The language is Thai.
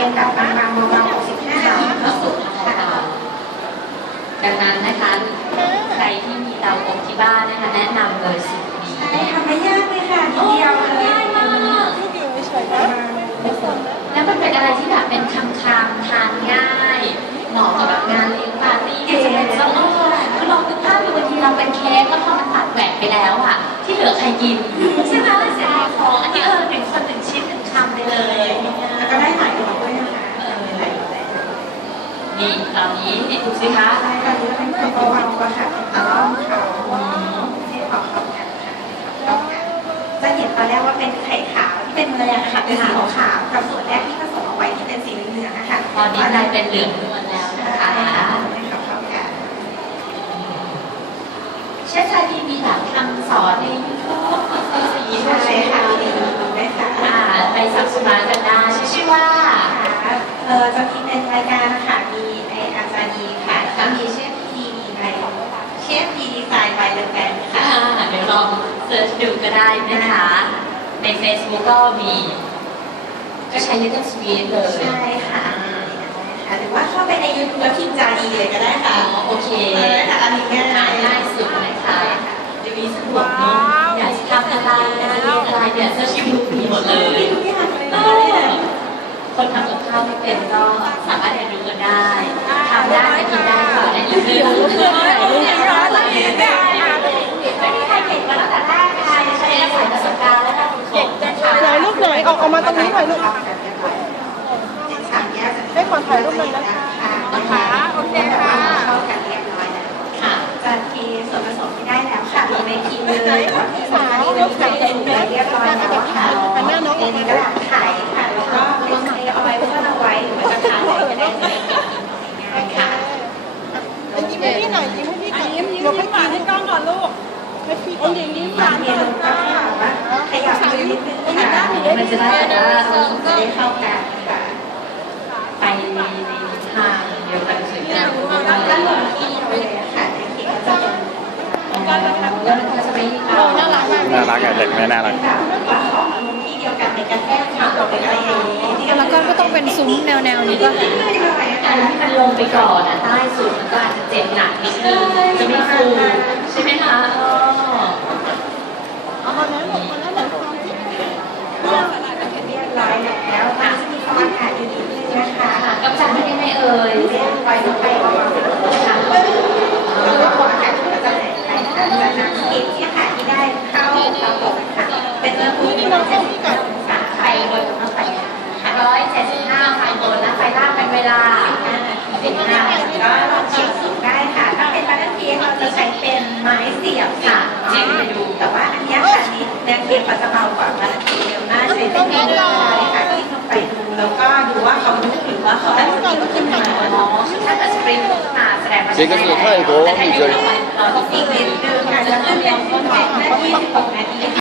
เป็นแบบบางๆเบาๆ15นาทีก็สุกค่ะดังนั้นนะคะ ใครที่มีเตาอบที่บ้านนะคะแนะนำเลยสูตรนี้ใช่ทำไม่ยากเลยค่ะทีเดียวเลยง่ายมากแล้วมันเป็นอะไรที่แบบเป็นคำคำๆทานง่ายเหมาะกับแบบงานเลี้ยงปาร์ตี้ก็จะเป็นซอสคือลองนึกภาพดูบางทีเราเป็นเค้กแล้วพอมันตัดแหวกไปแล้วอะ ที่เหลือใครกิน เข้ากันจะเห็นตอนแรกว่าเป็นไข่ขาวที่เป็นเนยอะค่ะเป็นสีขาวกับส่วนแรกที่ผสมเอาไว้ที่เป็นสีเหลืองนะคะตอนนี้กลายเป็นเหลืองนวยแล้ว ใช่ นะ ค่ะ คะ ให้เขาเข้ากัน เชฟชาลีมีหลายคำสอนในยูทูบในสี ใช่ ใช่ไหม ค่ะ คะ มีดูด้วยค่ะ อ่าไปสับสมากันได้ชื่อว่า เออจะมีเป็นรายการนะคะมีไออาจารย์ดีค่ะแล้วมีเชฟดีมีไอเชฟดีดีไซน์ไปเดอะแบนค่ะ อ่าเดี๋ยวลอง เสิร์ชดูก็ได้นะคะ ใน Facebook ก็มี ก็ใช้ Little Sweet เลย ใช่ค่ะหรือว่าเข้าไปในยูทูบแล้วพิมพ์จาดีเลยก็ได้อ๋ค่ะอโอเคเออค่ะอันนี้ง่ายหาง่ายสุดนะคะเดี๋ยวนี้สะดวกเนาะอยากจะทำอะไรอยากจะเรียนอะไรเนี่ยเสิร์ชยูทูบมีหมดเลยทุกอย่างเลยเออคนทำกับข้าวไม่เป็นก็สามารถเรียนรู้กันได้ทำได้ก็กินได้ค่ะได้อีกเรื่องไม่มีใครเก่งมาตั้งแต่แรกค่ะใช้อาศัยประสบการณ์และการฝึกฝนนะคะ ไหนลูกไหน ออกออกมาตรงนี้หน่อยลูกให้ขอถ่ายรูปหน่อยนะคะนะคะโอเคค่ะเข้ากันเรียบร้อยแล้วค่ะจะเทส่วนผสมไม่ได้แล้วค่ะลงในทีเลยว่าที่สามารถที่จะเทเรียบร้อยแล้วค่ะเป็นกระดาษไขค่ะแล้วก็เป็นเทเอาไว้เพื่อเอาไว้หรือว่าจะทานอะไรก็ได้เลยง่ายๆค่ะยิ้มให้พี่หน่อยยิ้มให้พี่ก่อนยิ้มยิ้มให้พี่ให้กล้องก่อนลูกให้พี่ก่อนยิ้มยิ้มบางเมนูก็ให้แบบว่าขยับมือนิดนึงค่ะ มันจะได้แบบว่าจะได้เข้ากันค่ะไปในทางเดียวกันสวยงามแล้วลงที่เลยค่ะในเขตก็จะเป็นแล้วมันก็จะไม่น่ารักน่ารักอะเด็กไม่น่ารักแบบว่าของที่เดียวกันในกรแทกค่ะตัวอะไรอย่างนี้ที่กำลัแล้วก็ก็ต้องเป็นซุ้มแนวแนวๆนี้ป่ะอันที่มันลงไปก่อนอะใต้สุดมันก็อาจจะเจ็บหนักนิดนึงจะไม่ฟูใช่ไหมคะอ๋อเอามาแล้วลูกมาแล้วลูก เรียบร้อยแล้วค่ะมีฟอนต์ค่ะอยู่นิดนึงนะคะ ค่ะกำจัดได้ยังไงเอ่ย เรียบร้อยลงไปประมาณค่ะแล้วก็ฟอนต์ค่ะก็จะหายไปค่ะจากนั้นเค้กเนี่ยค่ะที่ได้เข้าเตาอบค่ะ เป็นเนื้อปูที่มันเป็นสาไฟบนเอาไฟค่ะ ร้อยเจ็ ดสิบห้าไฟบนและไฟล่างเป็นเวลาสิบห้าก็ชิมสุกได้ค่ะ ถ้าเป็นบาร์เทียเราจะใช้เป็นไม้เสียบค่ะจริงอยู่แต่ว่าอันนี้ค่ะนี้แนวเทียมปัสสาวะกว่าบาร์เทียมน่าใช้เป็นเวลาค่ะที่ลงไปดูแล้วก็ดูว่าเขาลุกหรือว่าเขาได้สติขึ้นมาถ้าเกิดสปริงมาแสดงว่าใช้ได้แล้วแต่ถ้าอยู่อีกนิดนึงค่ะจะเป็นหนึ่งนาทีสินาที